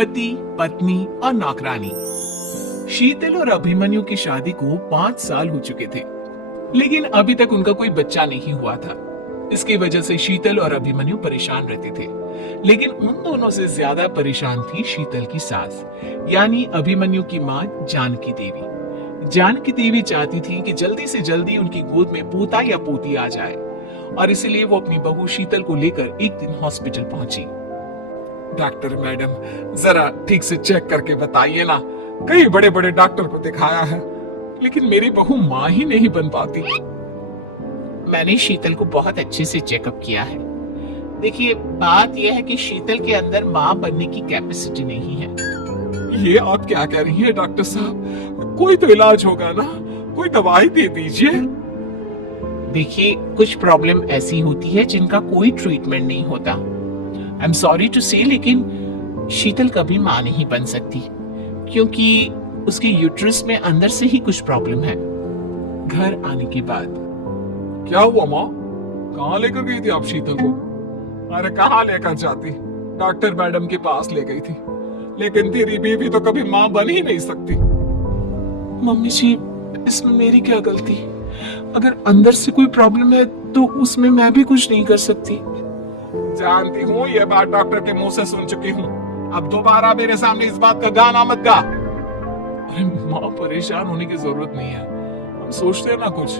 पति, पत्नी और नौकरानी। शीतल और अभिमन्यु की शादी को 5 साल हो चुके थे, लेकिन अभी तक उनका कोई बच्चा नहीं हुआ था। इसकी वजह से शीतल और अभिमन्यु परेशान रहते थे, लेकिन उन दोनों से ज्यादा परेशान थी शीतल की सास, यानी अभिमन्यु की माँ जानकी देवी। जानकी देवी चाहती थी कि जल्दी से जल्दी उनकी गोद में पोता या पोती आ जाए, और इसलिए वो अपनी बहू शीतल को लेकर एक दिन हॉस्पिटल पहुंची। डॉक्टर मैडम, जरा ठीक से चेक करके बताइए ना। कई बड़े बड़े डॉक्टर को दिखाया है, लेकिन मेरी बहू माँ ही नहीं बन पाती। मैंने शीतल को बहुत अच्छे से चेकअप किया है। देखिए, बात यह है कि शीतल के अंदर माँ बनने की कैपेसिटी नहीं है। ये आप क्या कह रही हैं डॉक्टर साहब? कोई तो इलाज होगा ना, कोई दवाई दे दीजिए। देखिए, कुछ प्रॉब्लम ऐसी होती है जिनका कोई ट्रीटमेंट नहीं होता। आई एम सॉरी टू से, लेकिन शीतल कभी माँ नहीं बन सकती, क्योंकि उसके यूट्रस में अंदर से ही कुछ प्रॉब्लम है। घर आने के बाद क्या हुआ माँ? कहाँ लेकर गई थी आप शीतल को? अरे कहाँ लेकर जाती, डॉक्टर मैडम के पास ले गई थी, लेकिन तेरी बीवी तो कभी माँ बन ही नहीं सकती। मम्मी जी, इसमें मेरी क्या गलती? अगर अंदर से कोई प्रॉब्लम है तो उसमें मैं भी कुछ नहीं कर सकती। जानती हूँ, ये बात डॉक्टर के मुंह से सुन चुकी हूँ। अब दोबारा मेरे सामने इस बात का गाना मत गा। अरे माँ, परेशान होने की जरूरत नहीं है, हम सोचते हैं ना कुछ।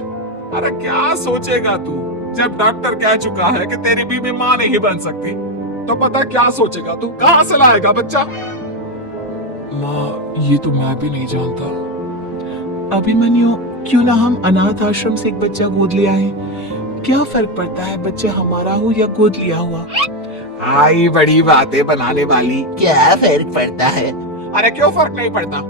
अरे क्या सोचेगा तू? जब डॉक्टर कह चुका है कि तेरी बीवी माँ नहीं बन सकती, तो पता क्या सोचेगा तू? कहाँ से लाएगा बच्चा? माँ, ये तो मैं भी नहीं जानता। अभिमन्यु, क्यों ना हम अनाथ आश्रम से एक बच्चा गोद ले आए? क्या फर्क पड़ता है बच्चा हमारा हो या गोद लिया हुआ? आई बड़ी बातें बनाने वाली। क्या फर्क पड़ता है? अरे क्यों फर्क नहीं पड़ता?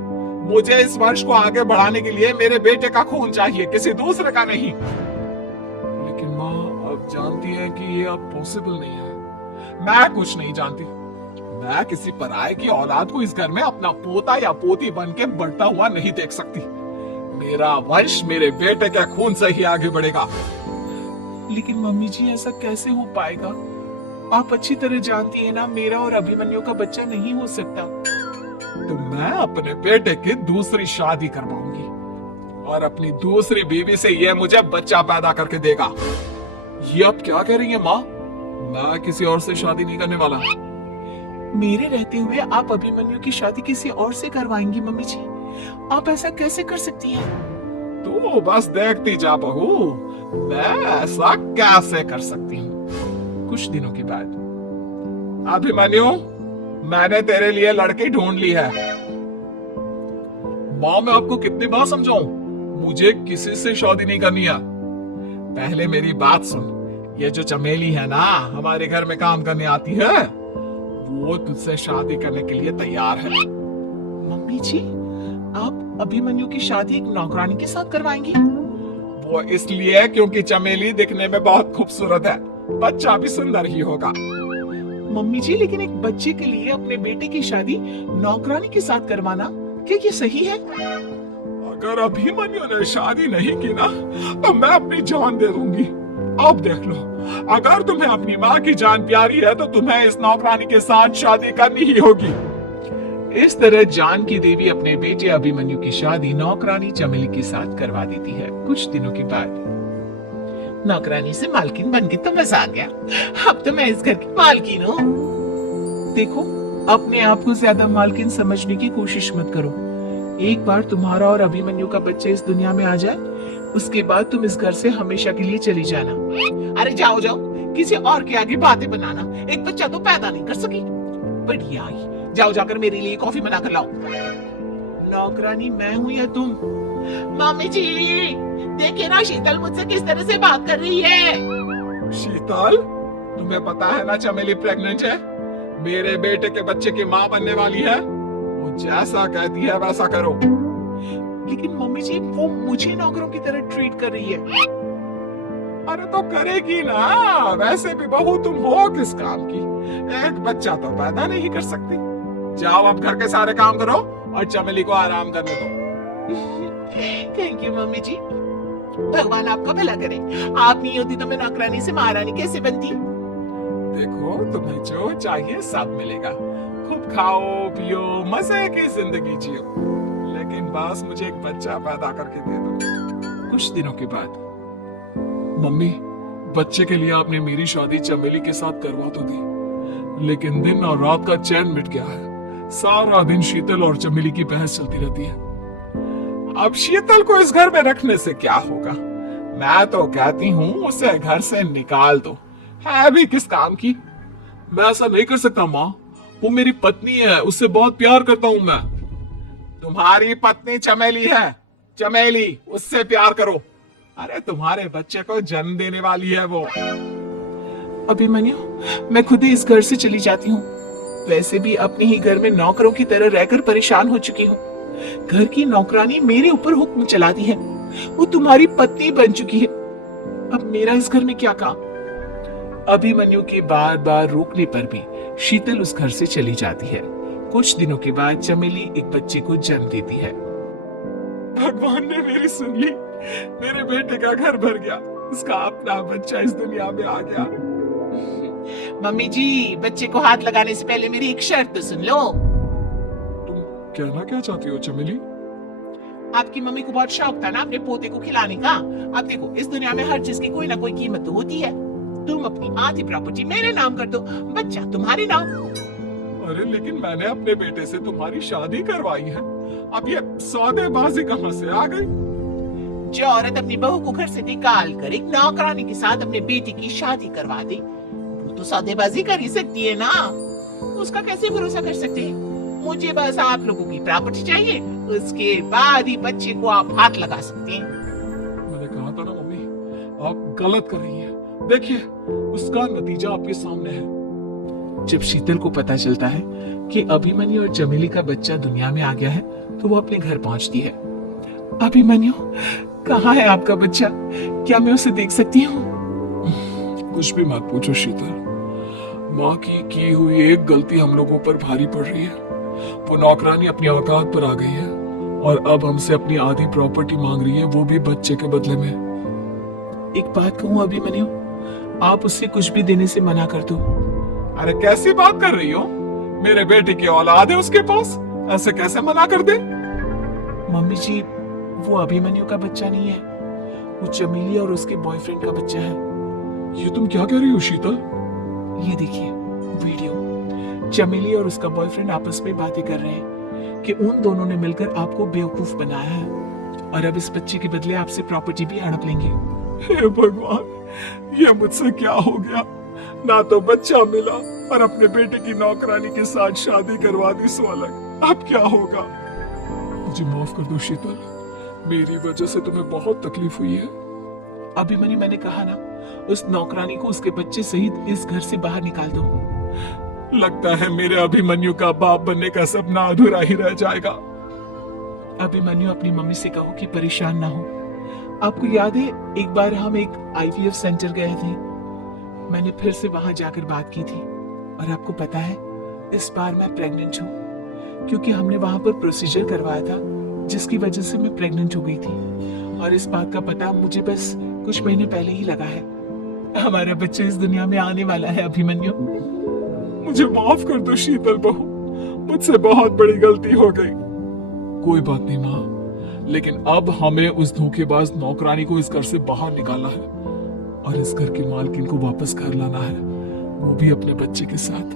मुझे इस वर्ष को आगे बढ़ाने के लिए मेरे बेटे का खून चाहिए, किसी दूसरे का नहीं। लेकिन माँ, आप जानती है कि ये अब पॉसिबल नहीं है। मैं कुछ नहीं जानती। मैं किसी पराये की औलाद को इस घर में अपना पोता या पोती बन के बढ़ता हुआ नहीं देख सकती। मेरा वंश मेरे बेटे के खून से ही आगे बढ़ेगा। लेकिन मम्मी जी, ऐसा कैसे हो पाएगा? आप अच्छी तरह जानती है ना, मेरा और अभिमन्यु का बच्चा नहीं हो सकता। तो मैं अपने बेटे की दूसरी शादी करवाऊंगी, और अपनी दूसरी बीवी से ये मुझे बच्चा पैदा करके देगा। ये आप क्या कह रही हैं माँ? मैं किसी और से शादी नहीं करने वाला। मेरे रहते हुए आप अभिमन्यु की शादी किसी और से करवाएंगी? मम्मी जी, आप ऐसा कैसे कर सकती हैं? तू बस देखती जा बहू, मैं ऐसा कैसे कर सकती हूँ। कुछ दिनों के बाद, अभिमन्यु, मैंने तेरे लिए लड़की ढूंढ ली है। माँ, मैं आपको कितनी बार समझाऊं, मुझे किसी से शादी नहीं करनी है। पहले मेरी बात सुन। ये जो चमेली है ना, हमारे घर में काम करने आती है, वो तुझसे शादी करने के लिए तैयार है। मम्मी जी, आप अभिमन्यु की शादी एक नौकरानी के साथ करवाएंगी? वो इसलिए क्योंकि चमेली दिखने में बहुत खूबसूरत है, बच्चा भी सुंदर ही होगा। मम्मी जी, लेकिन एक बच्चे के लिए अपने बेटे की शादी नौकरानी के साथ करवाना, क्या ये सही है? अगर अभिमन्यु ने शादी नहीं की ना, तो मैं अपनी जान दे दूंगी। अब देख लो, अगर तुम्हें अपनी माँ की जान प्यारी है तो तुम्हें इस नौकरानी के साथ शादी करनी ही होगी। इस तरह जानकी देवी अपने बेटे अभिमन्यु की शादी नौकरानी चमेली के साथ करवा देती है। कुछ दिनों के बाद, नौकरानी से मालकिन बन के तो मजा आ गया, अब तो मैं इस घर की मालकिन हूँ। देखो, अपने आप को ज्यादा मालकिन समझने की कोशिश मत करो। एक बार तुम्हारा और अभिमन्यु का बच्चा इस दुनिया में आ जाए, उसके बाद तुम इस घर से हमेशा के लिए चली जाना। अरे जाओ जाओ, किसी और के आगे बातें बनाना, एक बच्चा तो पैदा नहीं कर सकी। बढ़िया ही, जाओ जाकर मेरे लिए कॉफी बना कर लाओ। नौकरानी मैं हूँ या तुम? मम्मी जी, देखिए ना शीतल मुझसे किस तरह से बात कर रही है। शीतल, तुम्हें पता है ना चमेली प्रेग्नेंट है, मेरे बेटे के बच्चे की माँ बनने वाली है। वो जैसा कहती है वैसा करो। लेकिन मम्मी जी, वो मुझे नौकरों की तरह ट्रीट कर रही है। अरे तो करेगी ना, वैसे भी बहू तुम हो किस काम की? एक बच्चा तो पैदा नहीं कर सकती। जाओ अब घर के सारे काम करो और चमेली को आराम करने दो। थैंक यू मम्मी जी, भगवान आपका भला करे। आप नहीं होती तो मैं नौकरानी से महारानी कैसे बनती? देखो, तुम्हें जो चाहिए सब मिलेगा। खूब खाओ पियो, मजे की जिंदगी जियो, लेकिन बस मुझे एक बच्चा पैदा करके दे दो। कुछ दिनों के बाद मम्मी, बच्चे के लिए आपने मेरी शादी चमेली के साथ करवा तो दी, लेकिन दिन और रात का चैन मिट गया है। सारा दिन शीतल और चमेली की बहस चलती रहती है। अब शीतल को इस घर में रखने से क्या होगा? मैं तो कहती हूँ उसे घर से निकाल दो, है भी किस काम की। मैं ऐसा नहीं कर सकता माँ, वो मेरी पत्नी है, उससे बहुत प्यार करता हूँ मैं। तुम्हारी पत्नी चमेली है, चमेली, उससे प्यार करो। अरे तुम्हारे बच्चे को जन्म देने वाली है वो। अभिमन्यु, मैं खुद ही इस घर से चली जाती हूँ। वैसे भी अपने ही घर में नौकरों की तरह रहकर परेशान हो चुकी हूँ। घर की नौकरानी मेरे ऊपर हुक्म चलाती है, वो तुम्हारी पत्नी बन चुकी है। अब मेरा इस घर में क्या काम? अभिमन्यु के बार बार रोकने पर भी शीतल उस घर से चली जाती है। कुछ दिनों के बाद चमेली एक बच्चे को जन्म देती है। भगवान ने मेरी सुन ली, मेरे बेटे का घर भर गया, उसका अपना बच्चा इस दुनिया में आ गया। मम्मी जी, बच्चे को हाथ लगाने से पहले मेरी एक शर्त तो सुन लो। तुम कहना क्या चाहती हो चमेली? आपकी मम्मी को बहुत शौक था ना अपने पोते को खिलाने का। अब देखो, इस दुनिया में हर चीज की कोई ना कोई कीमत तो होती है। तुम अपनी आधी प्रॉपर्टी मेरे नाम कर दो, बच्चा तुम्हारे नाम। अरे लेकिन मैंने अपने बेटे से तुम्हारी शादी करवाई है, अब ये सौदेबाजी कहां से आ गई? जो औरत अपनी बहू को घर से निकाल कर एक नौकरानी के साथ अपने बेटे की शादी करवा दे, वो तो सौदेबाजी कर ही सकती है ना। उसका कैसे भरोसा कर सकते हैं? मुझे बस आप लोगों की प्रॉपर्टी चाहिए, उसके बाद ही बच्चे को आप हाथ लगा सकते हैं। मैंने कहा था ना मम्मी, आप गलत कर रही हैं। देखिए, उसका नतीजा आपके सामने है। जब शीतल को पता चलता है कि अभिमन्यु और चमेली का बच्चा दुनिया में आ गया है, तो वो अपने घर पहुंचती है। अभिमन्यु, कहाँ है आपका बच्चा? क्या मैं उसे देख सकती हूँ? कुछ भी मत पूछो शीतल, माँ की हुई एक गलती हम लोगों पर भारी पड़ रही है। वो नौकरानी अपनी औकात पर आ गई है और अब हमसे अपनी आधी प्रॉपर्टी मांग रही है, वो भी बच्चे के बदले में। एक बात कहूँ अभिमन्यु, आप उससे कुछ भी देने से मना कर दो। अरे कैसी बात कर रही हो? मेरे बेटे की औलाद है उसके पास, ऐसे कैसे मना कर दे? मम्मी जी, वो अभिमन्यु का बच्चा नहीं है, वो चमेली और उसके बॉयफ्रेंड का बच्चा है। ये तुम क्या कह रही हो शीतल? ये देखिए वीडियो, चमेली और उसका बॉयफ्रेंड आपस में बातें कर रहे हैं कि उन दोनों ने मिलकर आपको बेवकूफ बनाया है और अब इस बच्चे के बदले आपसे प्रॉपर्टी भी हड़प लेंगे। हे भगवान, ये मुझसे क्या हो गया? ना तो बच्चा मिला और अपने बेटे की नौकरानी के साथ शादी करवा दी, सो अलग। अब क्या होगा? मुझे माफ कर दो शीतल, मेरी वजह से तुम्हें बहुत तकलीफ हुई है। अभिमन्यु, मैंने कहा ना, उस नौकरानी को उसके बच्चे सहित इस घर से बाहर निकाल दो। लगता है मेरे अभिमन्यु का बाप बनने का सपना अधूरा ही रह जाएगा। अभिमन्यु, अपनी मम्मी से कहो कि परेशान ना हो। आपको याद है एक बार हम एक IVF सेंटर गए थे, मैंने फिर से वहां जाकर बात की थी और आपको पता है इस बार मैं प्रेग्नेंट हूँ, क्योंकि हमने वहां पर प्रोसीजर करवाया था जिसकी वजह से मैं प्रेग्नेंट हो गई थी और इस बात का पता मुझे बस कुछ महीने पहले ही लगा है। हमारा बच्चा इस दुनिया में आने वाला है अभिमन्यु। मुझे माफ कर दो शीतल बहू, मुझसे बहुत बड़ी गलती हो गई। कोई बात नहीं माँ, लेकिन अब हमें उस धोखेबाज नौकरानी को इस घर से बाहर निकालना है और इस घर की मालकिन को वापस घर लाना है, वो भी अपने बच्चे के साथ।